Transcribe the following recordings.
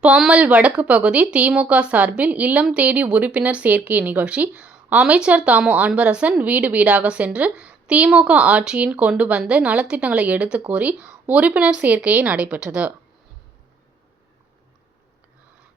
பாமல் வடக்கு பகுதி திமுக சார்பில் இல்லம் தேடி உறுப்பினர் சேர்க்கை நிகழ்ச்சி. அமைச்சர் தாமோ அன்பரசன் வீடு வீடாக சென்று திமுக ஆட்சியின் கொண்டு வந்த நலத்திட்டங்களை எடுத்துக் கூறி உறுப்பினர் சேர்க்கையை நடைபெற்றது.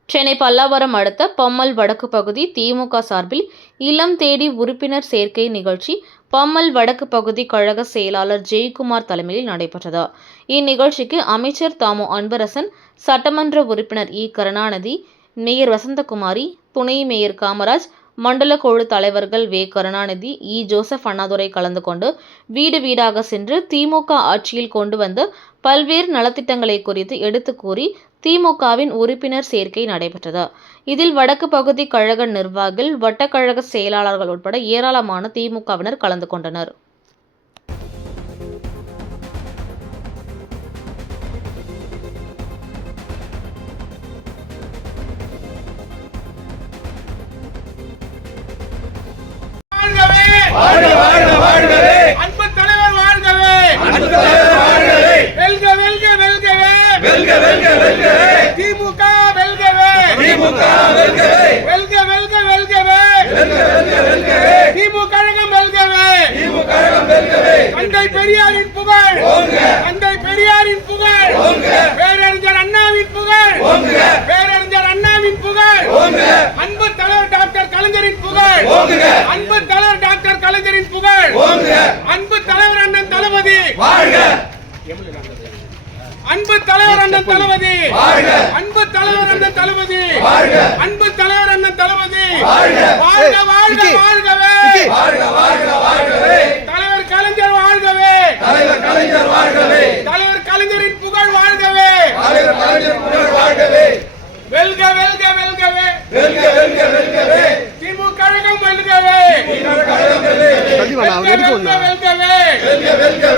சென்னை பல்லாவரம் அடுத்த பம்மல் வடக்கு பகுதி திமுக சார்பில் இல்லம் தேடி உறுப்பினர் சேர்க்கை நிகழ்ச்சி. பம்மல் வடக்கு பகுதி கழக செயலாளர் ஜெயக்குமார் தலைமையில் நடைபெற்றது. இந்நிகழ்ச்சிக்கு அமைச்சர் தாமு அன்பரசன் சட்டமன்ற உறுப்பினர் இ. கருணாநிதி மேயர் வசந்தகுமாரி துணை மேயர் காமராஜ் மண்டல குழு தலைவர்கள் வே. கருணாநிதி இ. ஜோசப் அண்ணாதுரை கலந்து கொண்டு வீடு வீடாக சென்று திமுக ஆட்சியில் கொண்டு வந்த பல்வேறு நலத்திட்டங்களை குறித்து எடுத்துக் கூறி திமுகவின் உறுப்பினர் சேர்க்கை நடைபெற்றது. இதில் வடக்கு பகுதி கழக நிர்வாகிகள் வட்டக்கழக செயலாளர்கள் உட்பட ஏராளமான திமுகவினர் கலந்து கொண்டனர். வாழ்க வாழ்க வாழ்கவே. அன்பு தலைவர் வாழ்கவே. அன்பு தலைவர் வாழ்கவே. வெல்க வெல்க வெல்கவே. வெல்க வெல்க வெல்கவே. திமுக வெல்கவே. திமுக வெல்கவே. வெல்க வெல்க வெல்கவே. வெல்க வெல்க வெல்கவே. திமுக கழகம் வெல்கவே. திமுக கழகம் வெல்கவே. தந்தை பெரியாரின் புகழ். தந்தை பெரியாரின் புகழ். பேரறிஞர் அண்ணாவின் புகழ். பேரறிஞர் அண்ணாவின் புகழ். அன்பு தலைவர் டாக்டர் கலைஞரின் புகழ். அன்பு தலைவர் புகழ். அன்பு தலைவர் அண்ணன் தளபதி. அன்பு தலைவர் அண்ணன் தளபதி. அன்பு தலைவர் அண்ணன் தளபதி. வாழ்க. அன்பு தலைவர் அண்ணன் தளபதி. வாழ்க. வாழ்க வாழ்க வாழ்கவே. வாழ்க வாழ்க வாழ்கவே. தலைவர் கலைஞர் வாழ்கவே. தலைவர் கலைஞர் வாழ்கவே. தலைவர் கலைஞரின் புகழ் வாழ்கவே. தலைவர் கலைஞர் புகழ் வாழ்கவே. வெல்க வெல்க வெல்கவே. வெல்க வெல்க வெல்கவே திமுக கழகம்